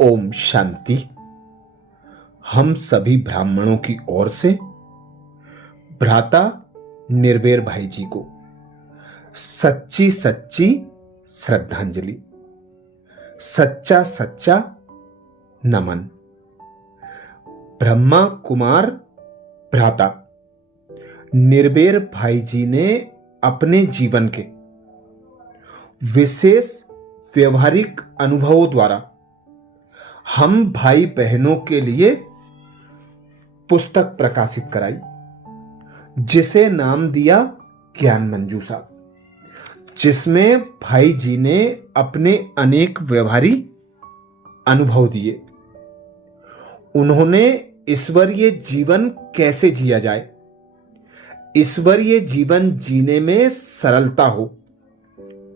ओम शांति। हम सभी ब्राह्मणों की ओर से भ्राता निर्भय भाई जी को सच्ची सच्ची श्रद्धांजलि, सच्चा सच्चा नमन। ब्रह्मा कुमार भ्राता निर्भय भाई जी ने अपने जीवन के विशेष व्यवहारिक अनुभवों द्वारा हम भाई बहनों के लिए पुस्तक प्रकाशित कराई, जिसे नाम दिया ज्ञान मंजूषा, जिसमें भाई जी ने अपने अनेक व्यवहारिक अनुभव दिए। उन्होंने ईश्वरीय जीवन कैसे जिया जाए, ईश्वरीय जीवन जीने में सरलता हो,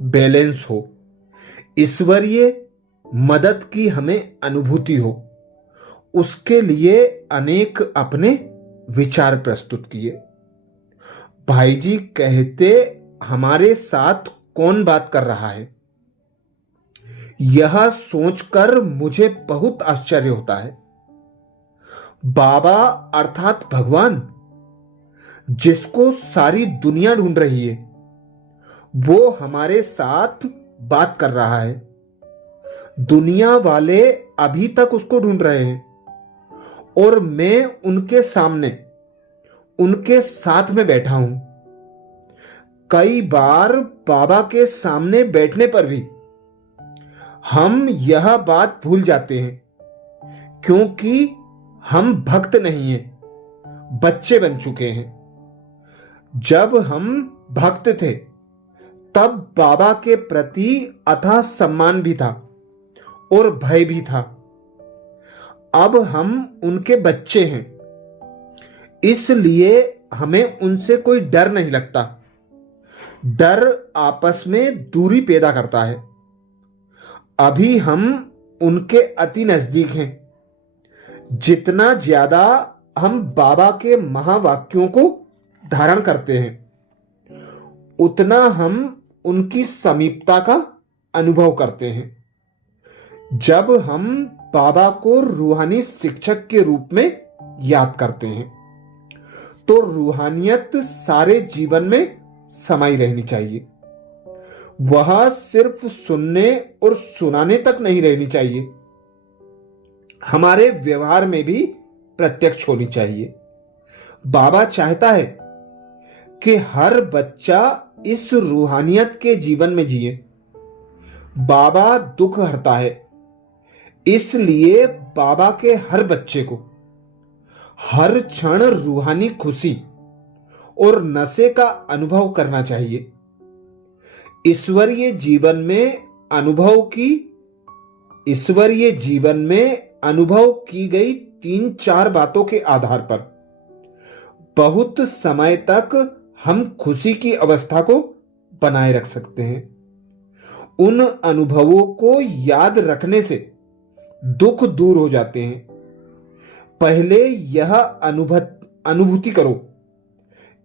बैलेंस हो, ईश्वरीय मदद की हमें अनुभूति हो, उसके लिए अनेक अपने विचार प्रस्तुत किए। भाई जी कहते, हमारे साथ कौन बात कर रहा है? यह सोचकर मुझे बहुत आश्चर्य होता है। बाबा अर्थात भगवान, जिसको सारी दुनिया ढूंढ रही है, वो हमारे साथ बात कर रहा है। दुनिया वाले अभी तक उसको ढूंढ रहे हैं और मैं उनके सामने, उनके साथ में बैठा हूं। कई बार बाबा के सामने बैठने पर भी हम यह बात भूल जाते हैं, क्योंकि हम भक्त नहीं हैं, बच्चे बन चुके हैं। जब हम भक्त थे तब बाबा के प्रति अथाह सम्मान भी था और भय भी था। अब हम उनके बच्चे हैं, इसलिए हमें उनसे कोई डर नहीं लगता। डर आपस में दूरी पैदा करता है। अभी हम उनके अति नजदीक हैं। जितना ज्यादा हम बाबा के महावाक्यों को धारण करते हैं, उतना हम उनकी समीपता का अनुभव करते हैं। जब हम बाबा को रूहानी शिक्षक के रूप में याद करते हैं, तो रूहानियत सारे जीवन में समाई रहनी चाहिए। वह सिर्फ सुनने और सुनाने तक नहीं रहनी चाहिए, हमारे व्यवहार में भी प्रत्यक्ष होनी चाहिए। बाबा चाहता है कि हर बच्चा इस रूहानियत के जीवन में जिए। बाबा दुख हरता है, इसलिए बाबा के हर बच्चे को हर क्षण रूहानी खुशी और नशे का अनुभव करना चाहिए। ईश्वरीय जीवन में अनुभव की गई 3-4 बातों के आधार पर बहुत समय तक हम खुशी की अवस्था को बनाए रख सकते हैं। उन अनुभवों को याद रखने से दुख दूर हो जाते हैं। पहले यह अनुभूति करो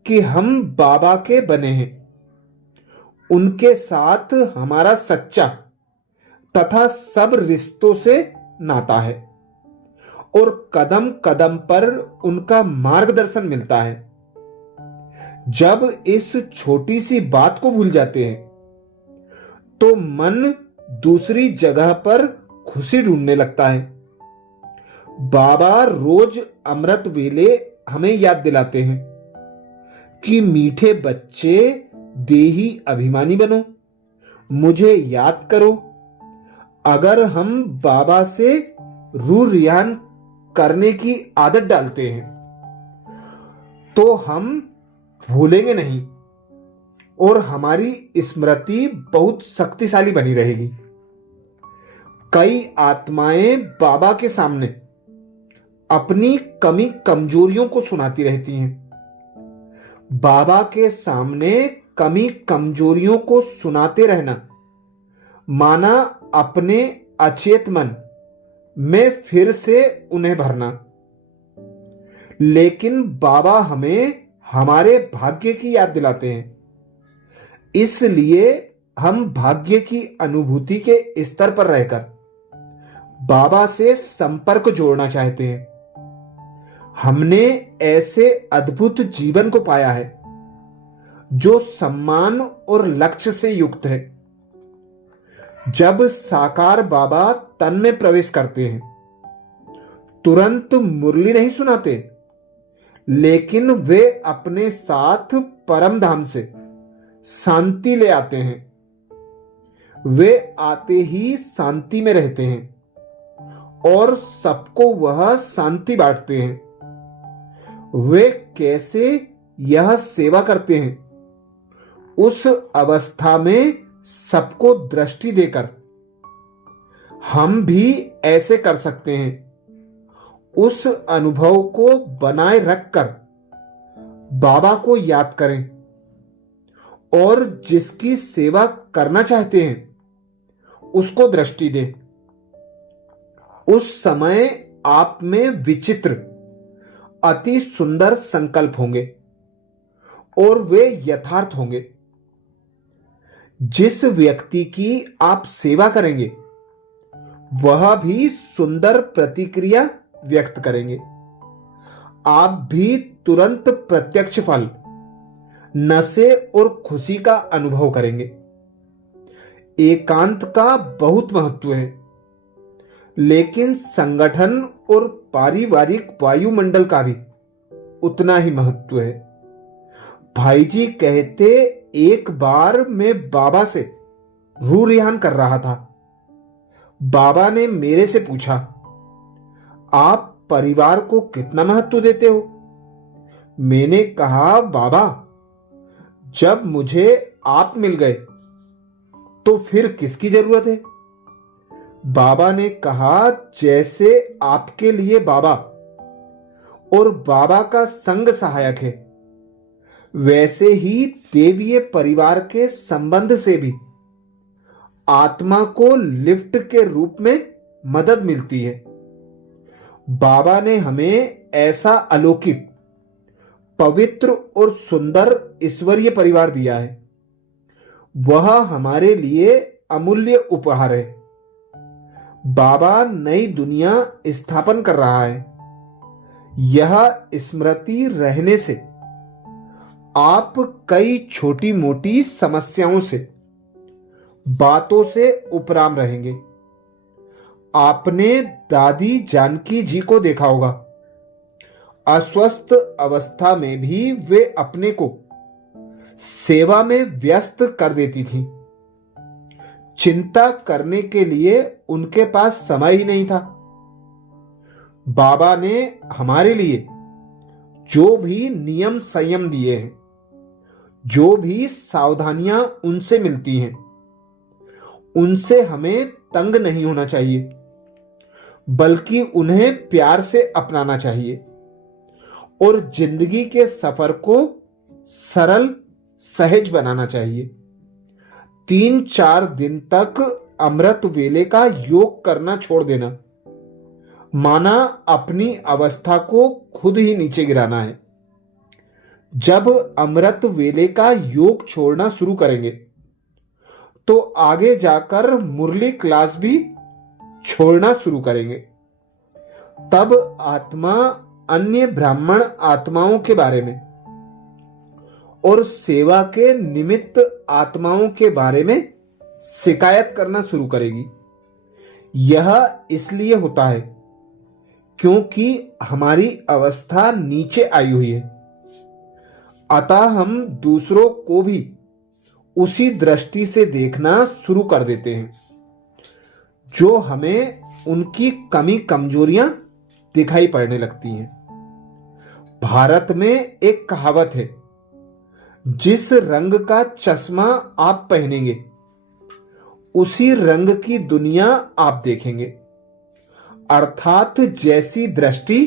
कि हम बाबा के बने हैं। उनके साथ हमारा सच्चा तथा सब रिश्तों से नाता है और कदम कदम पर उनका मार्गदर्शन मिलता है। जब इस छोटी सी बात को भूल जाते हैं, तो मन दूसरी जगह पर खुशी ढूंढने लगता है। बाबा रोज अमृत वेले हमें याद दिलाते हैं कि मीठे बच्चे, देही अभिमानी बनो, मुझे याद करो। अगर हम बाबा से रू रियान करने की आदत डालते हैं, तो हम भूलेंगे नहीं और हमारी स्मृति बहुत शक्तिशाली बनी रहेगी। कई आत्माएं बाबा के सामने अपनी कमी कमजोरियों को सुनाती रहती हैं। बाबा के सामने कमी कमजोरियों को सुनाते रहना माना अपने अचेत मन में फिर से उन्हें भरना। लेकिन बाबा हमें हमारे भाग्य की याद दिलाते हैं, इसलिए हम भाग्य की अनुभूति के स्तर पर रहकर बाबा से संपर्क जोड़ना चाहते हैं। हमने ऐसे अद्भुत जीवन को पाया है जो सम्मान और लक्ष्य से युक्त है। जब साकार बाबा तन में प्रवेश करते हैं, तुरंत मुरली नहीं सुनाते, लेकिन वे अपने साथ परम धाम से शांति ले आते हैं। वे आते ही शांति में रहते हैं और सबको वह शांति बांटते हैं। वे कैसे यह सेवा करते हैं, उस अवस्था में सबको दृष्टि देकर हम भी ऐसे कर सकते हैं। उस अनुभव को बनाए रखकर बाबा को याद करें और जिसकी सेवा करना चाहते हैं उसको दृष्टि दें। उस समय आप में विचित्र, अति सुंदर संकल्प होंगे और वे यथार्थ होंगे। जिस व्यक्ति की आप सेवा करेंगे वह भी सुंदर प्रतिक्रिया व्यक्त करेंगे। आप भी तुरंत प्रत्यक्ष फल, नशे और खुशी का अनुभव करेंगे। एकांत का बहुत महत्व है, लेकिन संगठन और पारिवारिक वायुमंडल का भी उतना ही महत्व है। भाई जी कहते, एक बार मैं बाबा से रूह रिहान कर रहा था। बाबा ने मेरे से पूछा, आप परिवार को कितना महत्व देते हो? मैंने कहा, बाबा, जब मुझे आप मिल गए तो फिर किसकी जरूरत है? बाबा ने कहा, जैसे आपके लिए बाबा और बाबा का संग सहायक है, वैसे ही देवीय परिवार के संबंध से भी आत्मा को लिफ्ट के रूप में मदद मिलती है। बाबा ने हमें ऐसा अलौकिक, पवित्र और सुंदर ईश्वरीय परिवार दिया है। वह हमारे लिए अमूल्य उपहार है। बाबा नई दुनिया स्थापन कर रहा है। यह स्मृति रहने से आप कई छोटी मोटी समस्याओं से, बातों से उपराम रहेंगे। आपने दादी जानकी जी को देखा होगा। अस्वस्थ अवस्था में भी वे अपने को सेवा में व्यस्त कर देती थीं। चिंता करने के लिए उनके पास समय ही नहीं था। बाबा ने हमारे लिए जो भी नियम संयम दिए हैं, जो भी सावधानियां उनसे मिलती हैं, उनसे हमें तंग नहीं होना चाहिए, बल्कि उन्हें प्यार से अपनाना चाहिए और जिंदगी के सफर को सरल, सहज बनाना चाहिए। 3-4 दिन तक अमृत वेले का योग करना छोड़ देना, माना अपनी अवस्था को खुद ही नीचे गिराना है। जब अमृत वेले का योग छोड़ना शुरू करेंगे तो आगे जाकर मुरली क्लास भी छोड़ना शुरू करेंगे। तब आत्मा अन्य ब्राह्मण आत्माओं के बारे में और सेवा के निमित्त आत्माओं के बारे में शिकायत करना शुरू करेगी। यह इसलिए होता है क्योंकि हमारी अवस्था नीचे आई हुई है। अतः हम दूसरों को भी उसी दृष्टि से देखना शुरू कर देते हैं जो हमें उनकी कमी कमजोरियां दिखाई पड़ने लगती हैं। भारत में एक कहावत है, जिस रंग का चश्मा आप पहनेंगे उसी रंग की दुनिया आप देखेंगे। अर्थात जैसी दृष्टि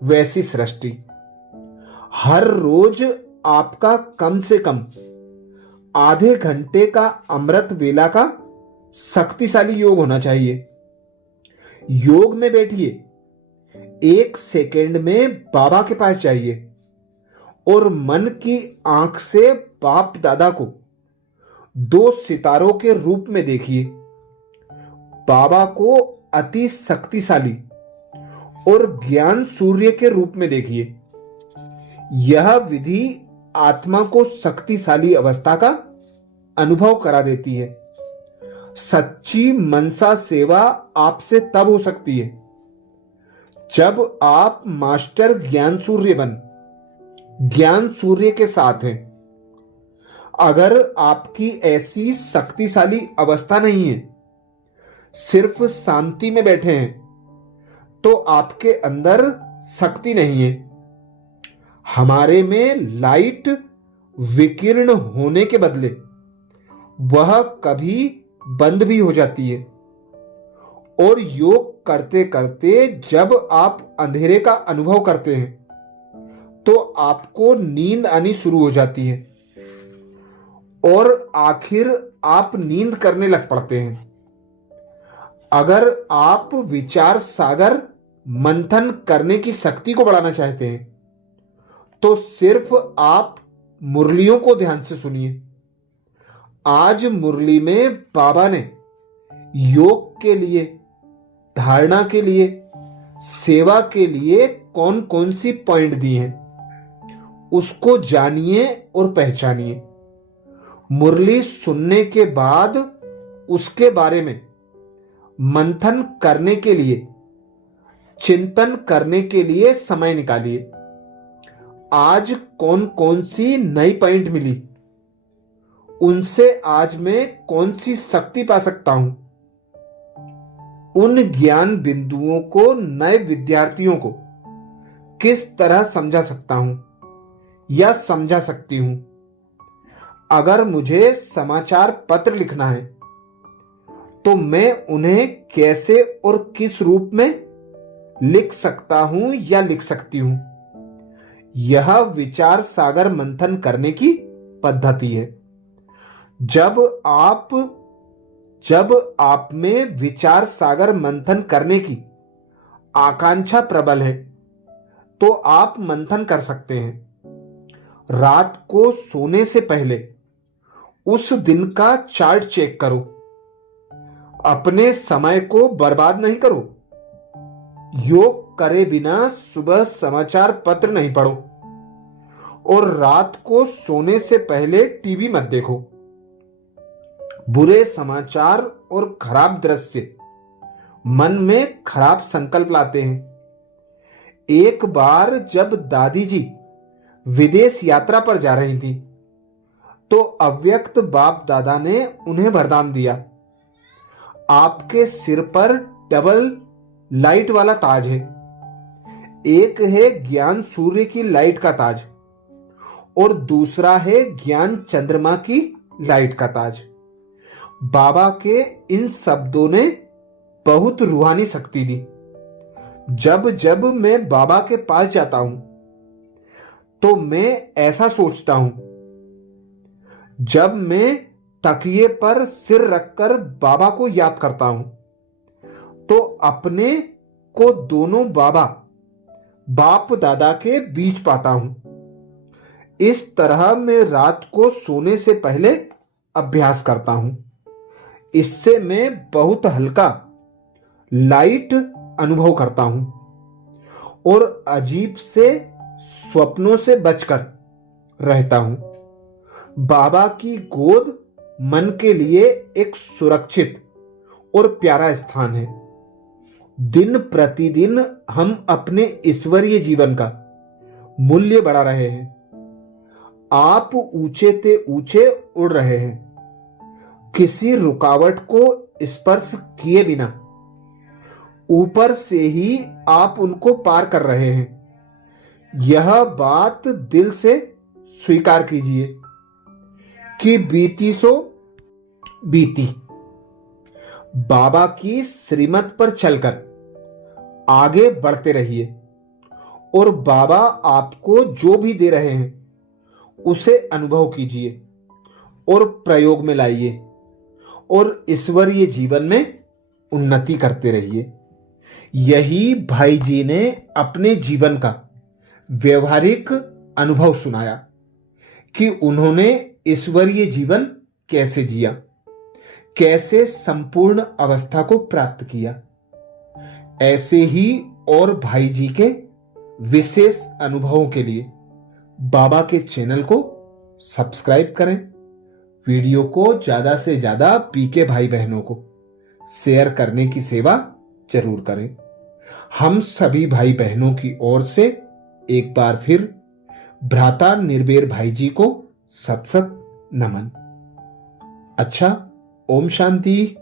वैसी सृष्टि। हर रोज आपका कम से कम आधे घंटे का अमृत वेला का शक्तिशाली योग होना चाहिए। योग में बैठिए, 1 सेकेंड में बाबा के पास जाइए और मन की आंख से बाप दादा को 2 सितारों के रूप में देखिए। बाबा को अति शक्तिशाली और ज्ञान सूर्य के रूप में देखिए। यह विधि आत्मा को शक्तिशाली अवस्था का अनुभव करा देती है। सच्ची मनसा सेवा आपसे तब हो सकती है जब आप मास्टर ज्ञान सूर्य के साथ हैं। अगर आपकी ऐसी शक्तिशाली अवस्था नहीं है, सिर्फ शांति में बैठे हैं, तो आपके अंदर शक्ति नहीं है। हमारे में लाइट विकीर्ण होने के बदले वह कभी बंद भी हो जाती है। और योग करते करते जब आप अंधेरे का अनुभव करते हैं तो आपको नींद आनी शुरू हो जाती है और आखिर आप नींद करने लग पड़ते हैं। अगर आप विचार सागर मंथन करने की शक्ति को बढ़ाना चाहते हैं तो सिर्फ आप मुरलियों को ध्यान से सुनिए। आज मुरली में बाबा ने योग के लिए, धारणा के लिए, सेवा के लिए कौन कौन सी पॉइंट दी हैं, उसको जानिए और पहचानिए। मुरली सुनने के बाद उसके बारे में मंथन करने के लिए, चिंतन करने के लिए समय निकालिए। आज कौन कौन सी नई पॉइंट मिली, उनसे आज मैं कौन सी शक्ति पा सकता हूं। उन ज्ञान बिंदुओं को नए विद्यार्थियों को किस तरह समझा सकता हूं या समझा सकती हूं। अगर मुझे समाचार पत्र लिखना है तो मैं उन्हें कैसे और किस रूप में लिख सकता हूं या लिख सकती हूं। यह विचार सागर मंथन करने की पद्धति है। जब आप में विचार सागर मंथन करने की आकांक्षा प्रबल है तो आप मंथन कर सकते हैं। रात को सोने से पहले उस दिन का चार्ट चेक करो। अपने समय को बर्बाद नहीं करो। योग करे बिना सुबह समाचार पत्र नहीं पढ़ो और रात को सोने से पहले टीवी मत देखो। बुरे समाचार और खराब दृश्य मन में खराब संकल्प लाते हैं। एक बार जब दादी जी विदेश यात्रा पर जा रही थी तो अव्यक्त बाप दादा ने उन्हें वरदान दिया, आपके सिर पर डबल लाइट वाला ताज है। एक है ज्ञान सूर्य की लाइट का ताज और दूसरा है ज्ञान चंद्रमा की लाइट का ताज। बाबा के इन शब्दों ने बहुत रूहानी शक्ति दी। जब जब मैं बाबा के पास जाता हूं तो मैं ऐसा सोचता हूं। जब मैं तकिए पर सिर रखकर बाबा को याद करता हूं तो अपने को दोनों बाप दादा के बीच पाता हूं। इस तरह मैं रात को सोने से पहले अभ्यास करता हूं। इससे मैं बहुत हल्का लाइट अनुभव करता हूं और अजीब से स्वप्नों से बचकर रहता हूं। बाबा की गोद मन के लिए एक सुरक्षित और प्यारा स्थान है। दिन प्रतिदिन हम अपने ईश्वरीय जीवन का मूल्य बढ़ा रहे हैं। आप ऊंचे ते ऊंचे उड़ रहे हैं, किसी रुकावट को स्पर्श किए बिना। ऊपर से ही आप उनको पार कर रहे हैं। यह बात दिल से स्वीकार कीजिए कि बीती सो बीती। बाबा की श्रीमत पर चलकर आगे बढ़ते रहिए और बाबा आपको जो भी दे रहे हैं उसे अनुभव कीजिए और प्रयोग में लाइए और ईश्वरीय जीवन में उन्नति करते रहिए। यही भाई जी ने अपने जीवन का व्यवहारिक अनुभव सुनाया कि उन्होंने ईश्वरीय जीवन कैसे जिया, कैसे संपूर्ण अवस्था को प्राप्त किया। ऐसे ही और भाई जी के विशेष अनुभवों के लिए बाबा के चैनल को सब्सक्राइब करें। वीडियो को ज्यादा से ज्यादा पीके भाई बहनों को शेयर करने की सेवा जरूर करें। हम सभी भाई बहनों की ओर से एक बार फिर भ्राता निर्बेर भाई जी को सत सत नमन। अच्छा, ओम शांति।